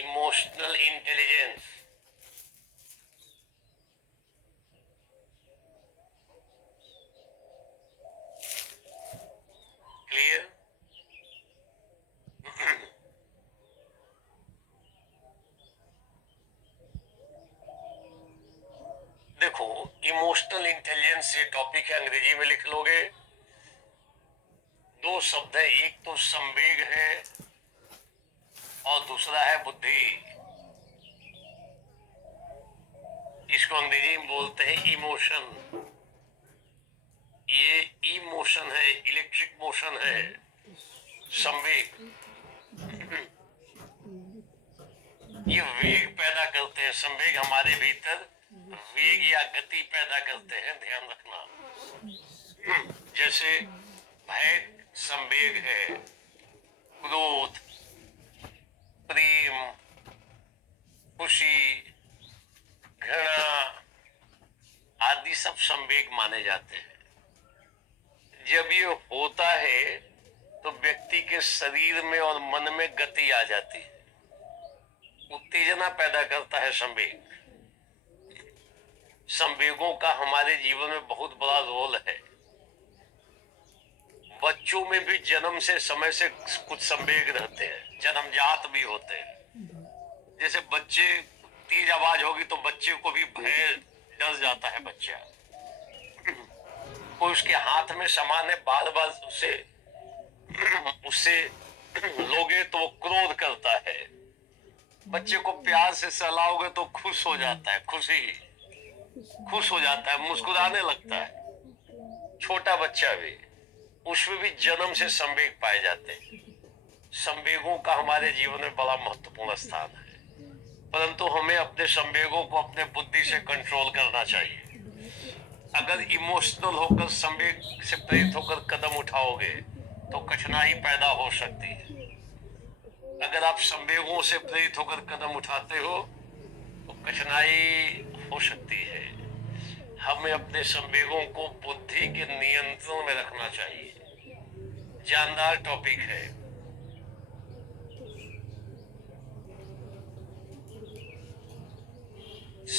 Emotional intelligence. Clear? देखो, emotional intelligence ये topic है, अंग्रेजी में लिख लोगे। दो शब्द है, एक तो संवेग है और दूसरा है बुद्धि। इसको अंग्रेजी में बोलते हैं इमोशन। ये इमोशन है, इलेक्ट्रिक मोशन है, संवेग। ये वेग पैदा करते हैं, संवेग हमारे भीतर वेग या गति पैदा करते हैं, ध्यान रखना। जैसे भय संवेग है, क्रोध, प्रेम, खुशी, घृणा आदि सब संवेग माने जाते हैं। जब ये होता है तो व्यक्ति के शरीर में और मन में गति आ जाती है, उत्तेजना पैदा करता है संवेग। संवेगों का हमारे जीवन में बहुत बड़ा रोल है। बच्चों में भी जन्म से समय से कुछ संवेग रहते हैं, जन्मजात भी होते हैं। जैसे बच्चे तेज आवाज होगी तो बच्चे को भी भय, डर जाता है बच्चा। कोई उसके हाथ में सामान है, बार बार उससे लोगे तो वो क्रोध करता है। बच्चे को प्यार से सहलाओगे तो खुश हो जाता है, खुश हो जाता है, मुस्कुराने लगता है। छोटा बच्चा भी, उसमें भी जन्म से संवेग पाए जाते हैं। संवेगों का हमारे जीवन में बड़ा महत्वपूर्ण स्थान है, परंतु हमें अपने संवेगों को अपने बुद्धि से कंट्रोल करना चाहिए। अगर इमोशनल होकर संवेग से प्रेरित होकर कदम उठाओगे तो कठिनाई पैदा हो सकती है। अगर आप संवेगों से प्रेरित होकर कदम उठाते हो तो कठिनाई हो सकती है। हमें अपने संवेगों को बुद्धि के नियंत्रण में रखना चाहिए। जानदार टॉपिक है।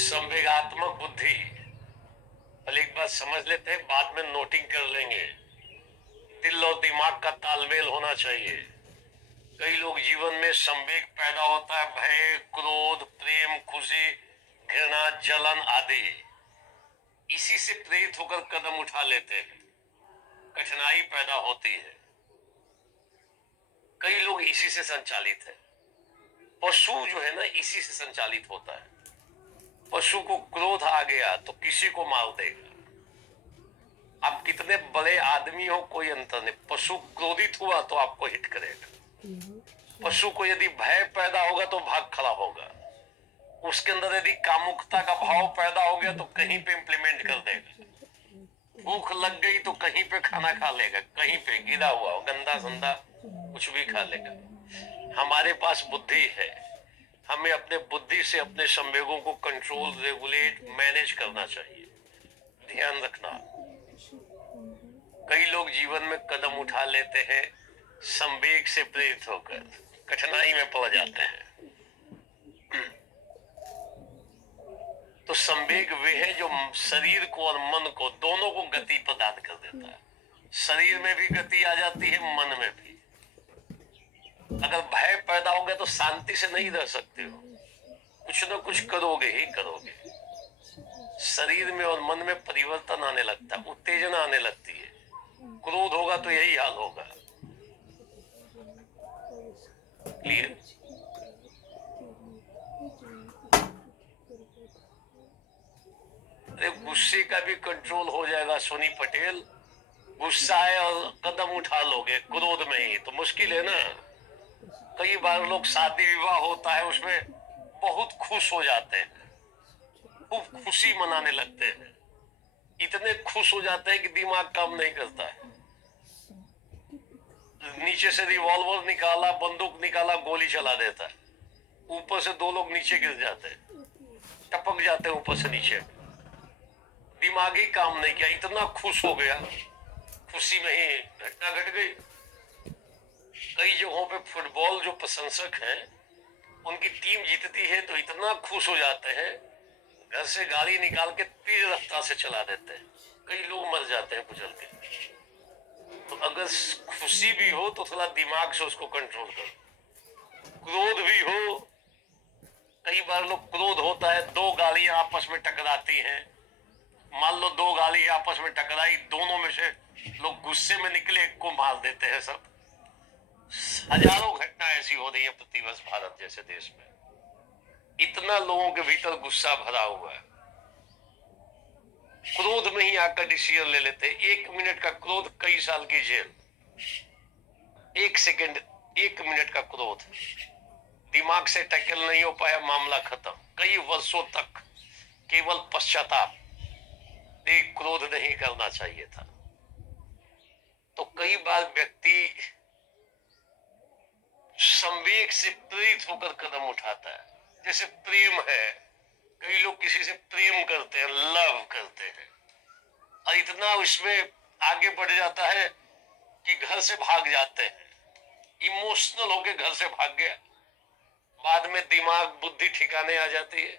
संवेगात्मक बुद्धि, पहले एक बात समझ लेते हैं, बाद में नोटिंग कर लेंगे। दिल और दिमाग का तालमेल होना चाहिए। कई लोग जीवन में संवेग पैदा होता है, भय, क्रोध, प्रेम, खुशी, घृणा, जलन आदि, इसी से प्रेरित होकर कदम उठा लेते हैं, कठिनाई पैदा होती है। कई लोग इसी से संचालित है। पशु जो है ना, इसी से संचालित होता है। पशु को क्रोध आ गया तो किसी को मार देगा। आप कितने बड़े आदमी हो कोई अंतर नहीं, पशु क्रोधित हुआ तो आपको हिट करेगा। पशु को यदि भय पैदा होगा तो भाग खड़ा होगा। उसके अंदर यदि कामुकता का भाव पैदा हो गया तो कहीं पे इंप्लीमेंट कर देगा। भूख लग गई तो कहीं पे खाना खा लेगा, कहीं पे गिरा हुआ गंदा संदा कुछ भी खा लेगा। हमारे पास बुद्धि है, हमें अपने बुद्धि से अपने संवेगों को कंट्रोल, रेगुलेट, मैनेज करना चाहिए। ध्यान रखना, कई लोग जीवन में कदम उठा लेते हैं संवेग से प्रेरित होकर, कठिनाई में पड़ जाते हैं। तो संवेग वे है जो शरीर को और मन को, दोनों को गति प्रदान कर देता है। शरीर में भी गति आ जाती है, मन में भी। अगर भय पैदा हो गया तो शांति से नहीं रह सकते हो, कुछ ना कुछ करोगे ही करोगे। शरीर में और मन में परिवर्तन आने लगता है, उत्तेजना आने लगती है। क्रोध होगा तो यही हाल होगा। क्लियर? अरे गुस्से का भी कंट्रोल हो जाएगा सोनी पटेल। गुस्सा है और कदम उठा लोगे क्रोध में ही तो मुश्किल है ना। कई बार लोग शादी विवाह होता है उसमें बहुत खुश हो जाते हैं, खूब खुशी मनाने लगते हैं, इतने खुश हो जाते हैं कि दिमाग काम नहीं करता है। नीचे से रिवॉल्वर निकाला, बंदूक निकाला, गोली चला देता है। ऊपर से दो लोग नीचे गिर जाते हैं, टपक जाते हैं ऊपर से नीचे। दिमागी काम नहीं किया, इतना खुश हो गया, खुशी में ही घटना घट गई। कई जगहों पे फुटबॉल जो प्रशंसक हैं उनकी टीम जीतती है तो इतना खुश हो जाते हैं, घर से गाड़ी निकाल के तेज रफ्तार से चला देते हैं, कई लोग मर जाते हैं कुचल के। तो अगर खुशी भी हो तो थोड़ा दिमाग से उसको कंट्रोल करो। क्रोध भी हो, कई बार लोग क्रोध होता है, दो गाड़ियां आपस में टकराती हैं, मान लो दो गाड़ी आपस में टकराई, दोनों में से लोग गुस्से में निकले, एक को मार देते हैं सब। हजारों घटना ऐसी हो रही है प्रतिवर्ष भारत जैसे देश में। इतना लोगों के भीतर गुस्सा भरा हुआ है, क्रोध में ही आकर डिसीजन ले लेते हैं। 1 मिनट का क्रोध, कई साल की जेल। 1 सेकेंड, 1 मिनट का क्रोध, दिमाग से टैकल नहीं हो पाया, मामला खत्म। कई वर्षों तक केवल पश्चाताप, एक क्रोध नहीं करना चाहिए था। तो कई बार व्यक्ति संवेग से प्रेरित होकर कदम उठाता है। जैसे प्रेम है, कई लोग किसी से प्रेम करते हैं, लव करते हैं, और इतना उसमें आगे बढ़ जाता है कि घर से भाग जाते हैं, इमोशनल होके घर से भाग गया। बाद में दिमाग बुद्धि ठिकाने आ जाती है,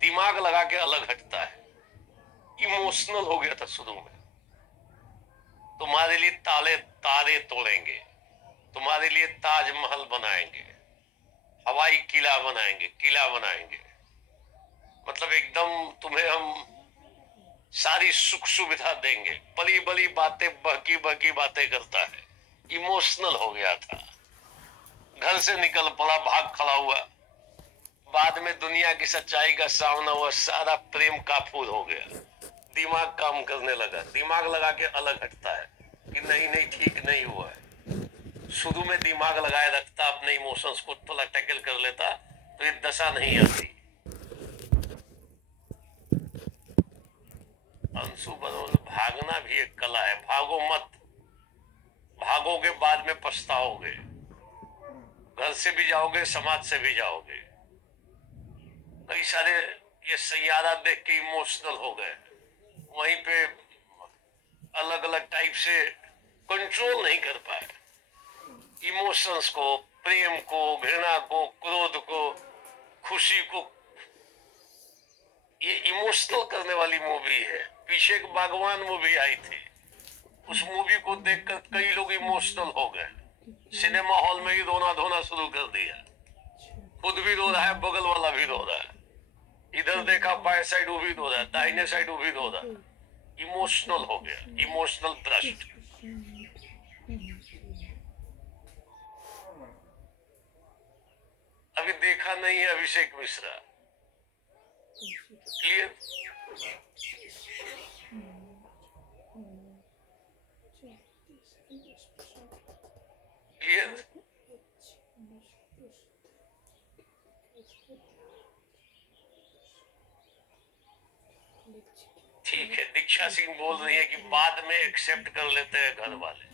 दिमाग लगा के अलग हटता है। इमोशनल हो गया था शुरू में, तुम्हारे लिए ताले तारे तोड़ेंगे, तुम्हारे लिए ताजमहल बनाएंगे, हवाई किला बनाएंगे, किला बनाएंगे, मतलब एकदम तुम्हें हम सारी सुख सुविधा देंगे। बड़ी बड़ी बातें, बहकी बहकी बातें करता है, इमोशनल हो गया था, घर से निकल पड़ा, भाग खड़ा हुआ। बाद में दुनिया की सच्चाई का सामना हुआ, सारा प्रेम काफूर हो गया। दिमाग काम करने लगा, दिमाग लगा के अलग हटता है कि नहीं नहीं ठीक नहीं हुआ है। शुरू में दिमाग लगाए रखता, अपने इमोशंस को थोड़ा टैकल कर लेता तो ये दशा नहीं आती। अंशु बदौल, भागना भी एक कला है, भागो मत, भागोगे बाद में पछताओगे, घर से भी जाओगे, समाज से भी जाओगे। कई सारे ये सैयारा देख के इमोशनल हो गए, वहीं पे अलग अलग टाइप से कंट्रोल नहीं कर पाए इमोशंस को, प्रेम को, घृणा को, क्रोध को, खुशी को। ये इमोशनल करने वाली मूवी है। पीछे एक बागवान मूवी आई थी, उस मूवी को देखकर कई लोग इमोशनल हो गए, सिनेमा हॉल में ही रोना धोना शुरू कर दिया। खुद भी रो रहा है, बगल वाला भी रो रहा है, इधर देखा बाएं साइड वो भी रो रहा है, दाहिने साइड वो भी रो रहा है। इमोशनल हो गया, इमोशनल ब्रस्ट। अभी देखा नहीं है अभिषेक मिश्रा, क्लियर? क्लियर? ठीक है, दीक्षा सिंह बोल रही है कि बाद में एक्सेप्ट कर लेते हैं घर वाले।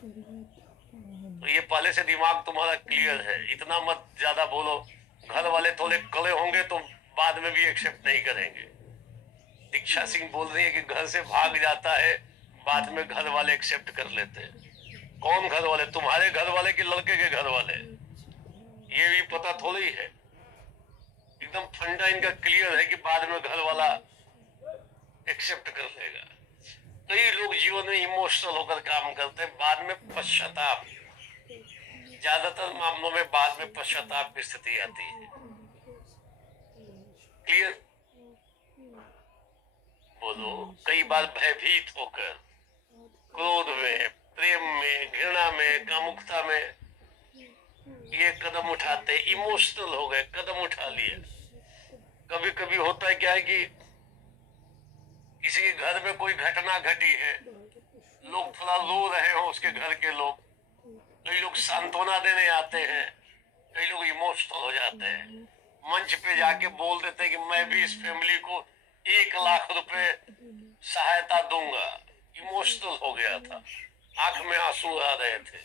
तो ये पहले से दिमाग तुम्हारा क्लियर है, इतना मत ज्यादा बोलो। घर वाले थोड़े कड़े होंगे तो बाद में भी एक्सेप्ट नहीं करेंगे। दीक्षा सिंह बोल रही है कि घर से भाग जाता है, बाद में घर वाले एक्सेप्ट कर लेते हैं। कौन घर वाले, तुम्हारे घर वाले कि लड़के के घर वाले, ये भी पता थोड़ी है। एकदम फंडा इनका क्लियर है कि बाद में घर वाला एक्सेप्ट कर लेगा। कई लोग जीवन में इमोशनल होकर काम करते हैं, बाद में पश्चाताप, ज्यादातर मामलों में बाद में पश्चाताप की स्थिति आती है। क्लियर? बोलो। कई बार भयभीत होकर, क्रोध में, प्रेम में, घृणा में, कामुकता में ये कदम उठाते, इमोशनल हो गए, कदम उठा लिए। कभी कभी होता है क्या है कि किसी के घर में कोई घटना घटी है, लोग थोड़ा रो रहे हो, उसके घर के लोग, कई लोग सांत्वना देने आते हैं, कई लोग इमोशनल हो जाते हैं, मंच पे जाके बोल देते हैं कि मैं भी इस फैमिली को 1 लाख रुपए सहायता दूंगा। इमोशनल हो गया था, आंख में आंसू आ रहे थे,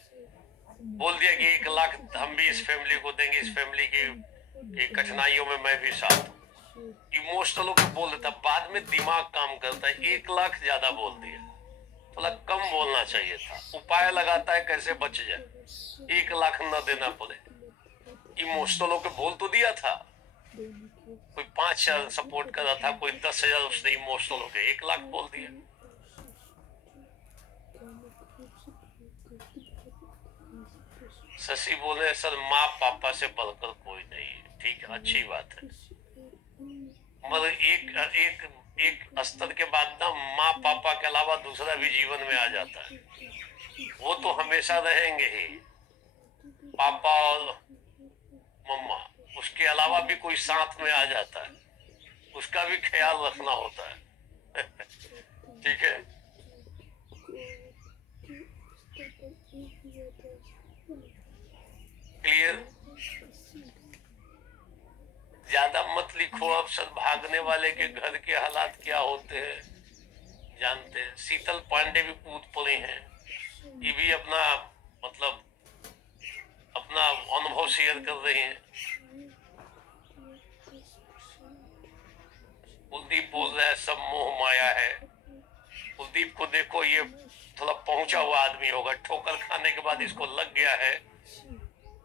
बोल दिया कि 1 लाख हम भी इस फैमिली को देंगे, इस फैमिली की कठिनाइयों में मैं भी साथ हूँ। इमोशनल होकर बोल देता, बाद में दिमाग काम करता है, 1 लाख ज्यादा बोल दिया, थोड़ा कम बोलना चाहिए था। उपाय लगाता है कैसे बच जाए, 1 लाख न देना पड़े। इमोशनल होकर बोल तो दिया था, कोई 5,000 सपोर्ट कर रहा था, कोई 10,000, उसने इमोशनल होकर 1,00,000 बोल दिया। शशि बोले सर माँ पापा से बढ़कर कोई नहीं है। ठीक है, अच्छी बात है, मगर एक एक एक स्तर के बाद ना माँ पापा के अलावा दूसरा भी जीवन में आ जाता है। वो तो हमेशा रहेंगे ही, पापा और मम्मा, उसके अलावा भी कोई साथ में आ जाता है, उसका भी ख्याल रखना होता है। ठीक है, क्लियर। ज्यादा मत लिखो, अक्सर भागने वाले के घर के हालात क्या होते हैं जानते हैं। शीतल पांडे भी कूद पड़े हैं, ये भी अपना मतलब अपना अनुभव शेयर कर रहे हैं। कुलदीप बोल रहा है सब मोह माया है। कुलदीप को देखो, ये थोड़ा पहुंचा हुआ आदमी होगा, ठोकर खाने के बाद इसको लग गया है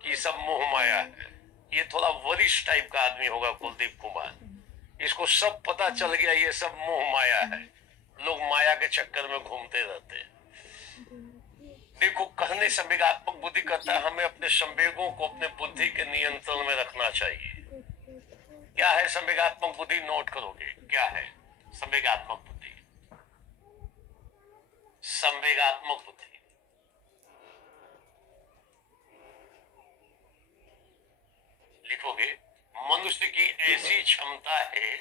कि सब मोह माया है। ये थोड़ा वरिष्ठ टाइप का आदमी होगा कुलदीप कुमार, इसको सब पता चल गया ये सब मोह माया है, लोग माया के चक्कर में घूमते रहते हैं। देखो, कहने संवेगात्मक बुद्धि कहता है हमें अपने संवेगों को अपने बुद्धि के नियंत्रण में रखना चाहिए। क्या है संवेगात्मक बुद्धि? नोट करोगे क्या है संवेगात्मक बुद्धि? संवेगात्मक बुद्धि लिखोगे, मनुष्य की ऐसी क्षमता है,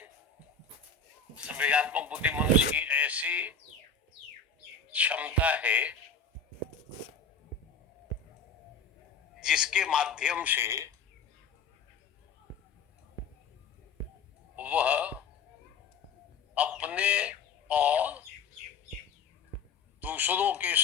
संवेगात्मक बुद्धि मनुष्य की ऐसी क्षमता है जिसके माध्यम से वह अपने और दूसरों के